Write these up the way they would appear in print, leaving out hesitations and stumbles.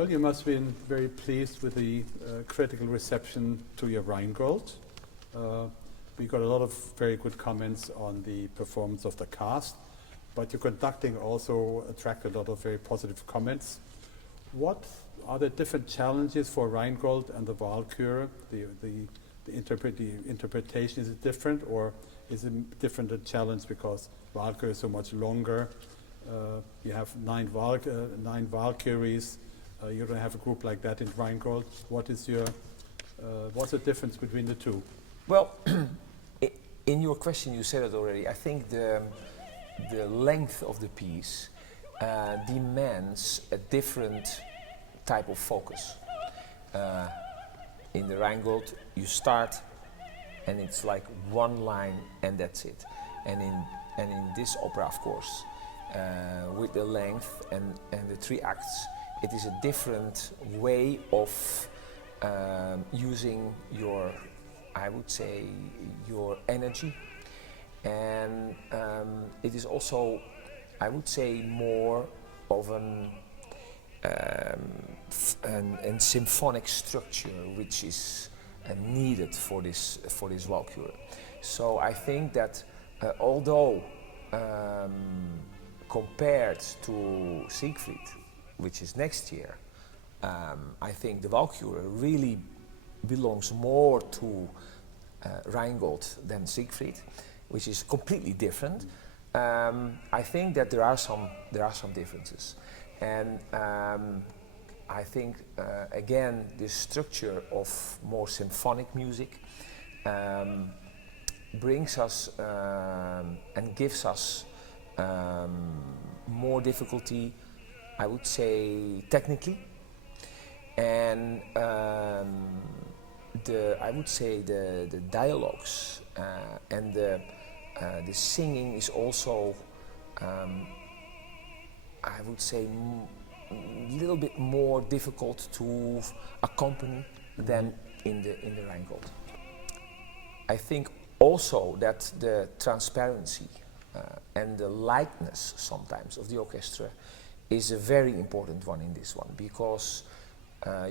Well, you must have been very pleased with the critical reception to your Rheingold. We got a lot of very good comments on the performance of the cast, but your conducting also attracted a lot of very positive comments. What are the different challenges for Rheingold and the Walküre? The interpretation, is it different, or is it different a challenge because Walküre is so much longer? You have nine Valkyries. You don't have a group like that in Rheingold. What's the difference between the two? Well, in your question you said it already. I think the length of the piece demands a different type of focus. In the Rheingold, you start and it's like one line and that's it. And in this opera, of course, with the length and the 3 acts, it is a different way of using your, I would say, your energy. And it is also, I would say, more of an symphonic structure which is needed for this Walküre. So I think that although compared to Siegfried, which is next year, I think the Walküre really belongs more to Rheingold than Siegfried, which is completely different. I think that there are some differences, and I think again this structure of more symphonic music brings us and gives us more difficulty, I would say, technically, and I would say the dialogues and the singing is also, I would say, a little bit more difficult to accompany than in the Rheingold. I think also that the transparency and the lightness sometimes of the orchestra is a very important one in this one, because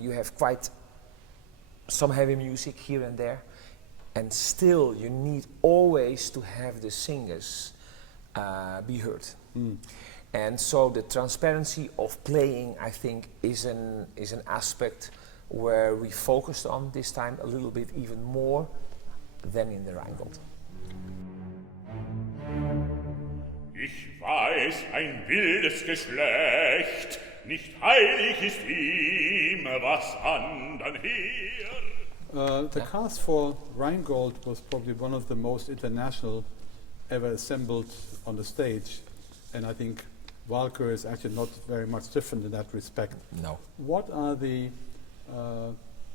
you have quite some heavy music here and there, and still you need always to have the singers be heard. And so the transparency of playing, I think, is an aspect where we focused on this time a little bit even more than in the Rheingold. Ich weiß, ein wildes Geschlecht, nicht heilig ist ihm, was andern her. The cast for Rheingold was probably one of the most international ever assembled on the stage, and I think Walküre is actually not very much different in that respect. No. What are the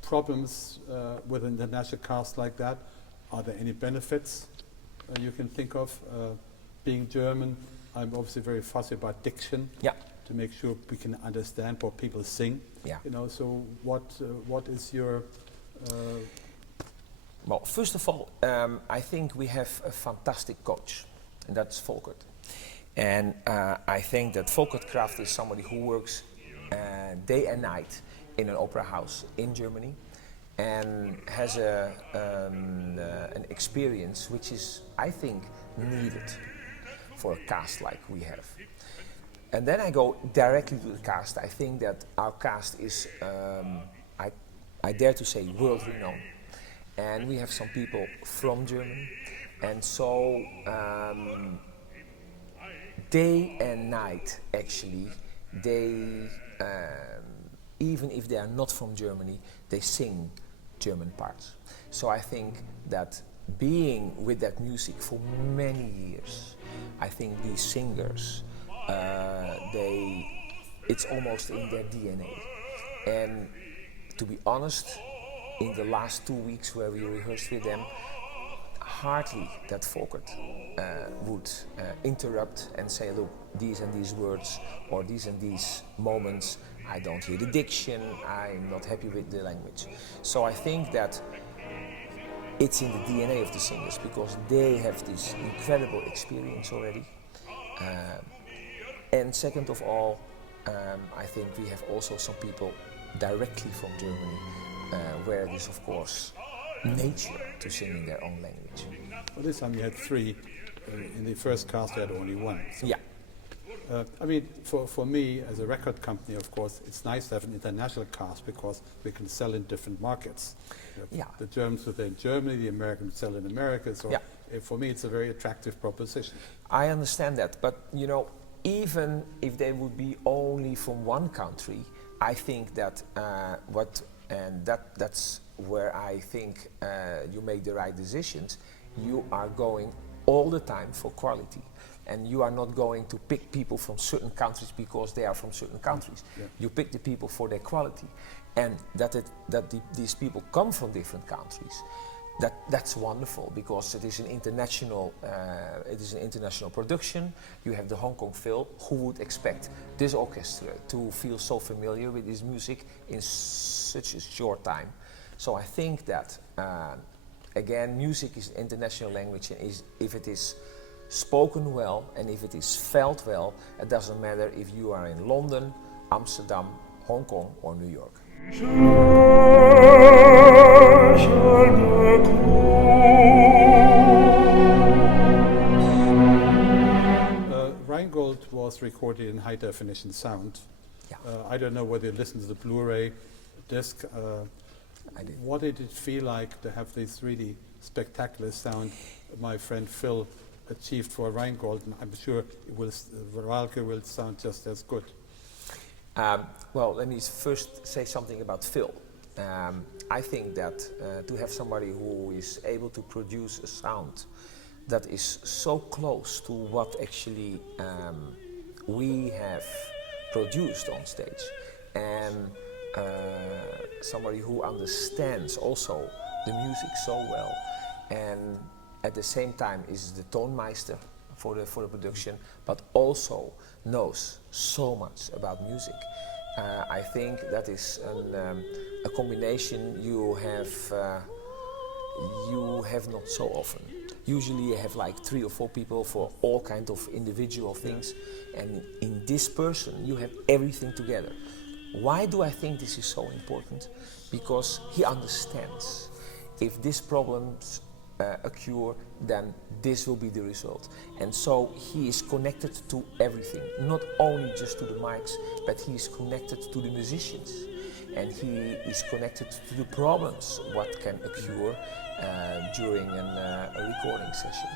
problems with an international cast like that? Are there any benefits you can think of? Being German, I'm obviously very fussy about diction. Yeah. To make sure we can understand what people sing. Yeah. You know, so what is your? Well, first of all, I think we have a fantastic coach, and that's Volkert. And I think that Volkert Kraft is somebody who works day and night in an opera house in Germany, and has an experience which is, I think, needed for a cast like we have. And then I go directly to the cast. I think that our cast is, I dare to say, world-renowned. And we have some people from Germany. And so, day and night, actually, they, even if they are not from Germany, they sing German parts. So I think that being with that music for many years, I think these singers, it's almost in their DNA. And to be honest, in the last 2 weeks where we rehearsed with them, hardly that Volkert would interrupt and say, look, these and these words or these and these moments, I don't hear the diction, I'm not happy with the language. So I think that it's in the DNA of the singers, because they have this incredible experience already. And second of all, I think we have also some people directly from Germany, where it is of course nature to sing in their own language. Well, this time you had 3. In the first cast you had only 1. So, Yeah. I mean, for me as a record company, of course, it's nice to have an international cast because we can sell in different markets. Yeah. The Germans would in Germany, the Americans sell in America. So Yeah. For me, it's a very attractive proposition. I understand that, but you know, even if they would be only from one country, I think that that's where I think you make the right decisions. You are going all the time for quality, and you are not going to pick people from certain countries because they are from certain countries. Yeah. You pick the people for their quality, and these people come from different countries. That's wonderful because it is an international production. You have the Hong Kong Phil. Who would expect this orchestra to feel so familiar with this music in such a short time? So I think that again, music is international language, and if it is spoken well and if it is felt well, it doesn't matter if you are in London, Amsterdam, Hong Kong or New York. Rheingold was recorded in high definition sound. Yeah. I don't know whether you listened to the Blu-ray disc. I did. What did it feel like to have this really spectacular sound my friend Phil achieved for Rheingold? And I'm sure the Walküre will sound just as good. Well, let me first say something about Phil. I think that to have somebody who is able to produce a sound that is so close to what actually we have produced on stage, and somebody who understands also the music so well, and at the same time is the tonmeister for the production, but also knows so much about music. I think that is a combination you have not so often. Usually you have like 3 or 4 people for all kinds of individual things, and in this person you have everything together. Why do I think this is so important? Because he understands if this problems occur, then this will be the result. And so he is connected to everything, not only just to the mics, but he is connected to the musicians. And he is connected to the problems what can occur during a recording session.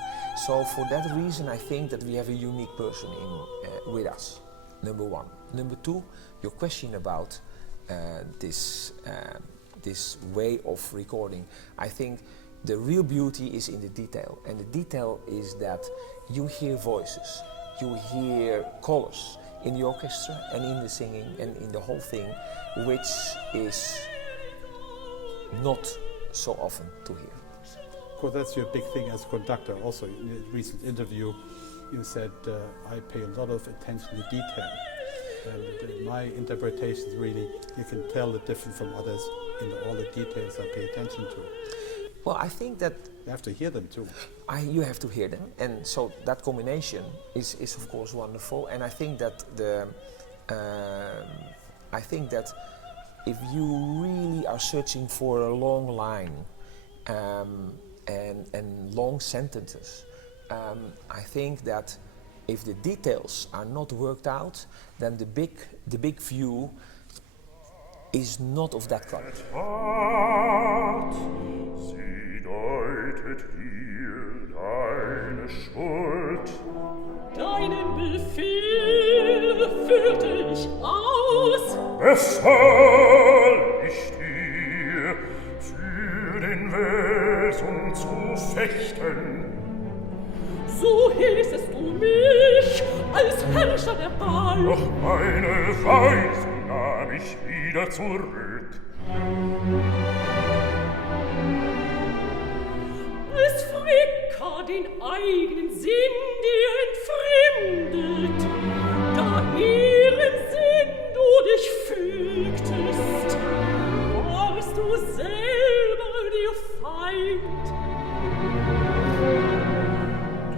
So for that reason I think that we have a unique person with us, number 1. Number 2, your question about this way of recording. I think the real beauty is in the detail, and the detail is that you hear voices, you hear colors in the orchestra and in the singing and in the whole thing, which is not so often to hear. Of course, that's your big thing as a conductor. Also, in a recent interview, you said, I pay a lot of attention to detail. And my interpretation is really, you can tell the difference from others in all the details I pay attention to. Well, I think that you have to hear them too. You have to hear them, and so that combination is of course wonderful. And I think that if you really are searching for a long line and long sentences, I think that if the details are not worked out, then the big view is not of that quality. Sie deutet dir deine Schuld. Deinen Befehl führte ich aus. Befahl ich dir, für den Wesen zu fechten. So hießest du mich als Herrscher der Wahl. Doch meine Weisung nahm ich wieder zurück. Als Fricker den eigenen Sinn dir entfremdet, da ihrem Sinn du dich fügtest, warst du selber dir Feind.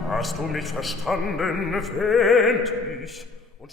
Hast du mich verstanden, wähnt ich und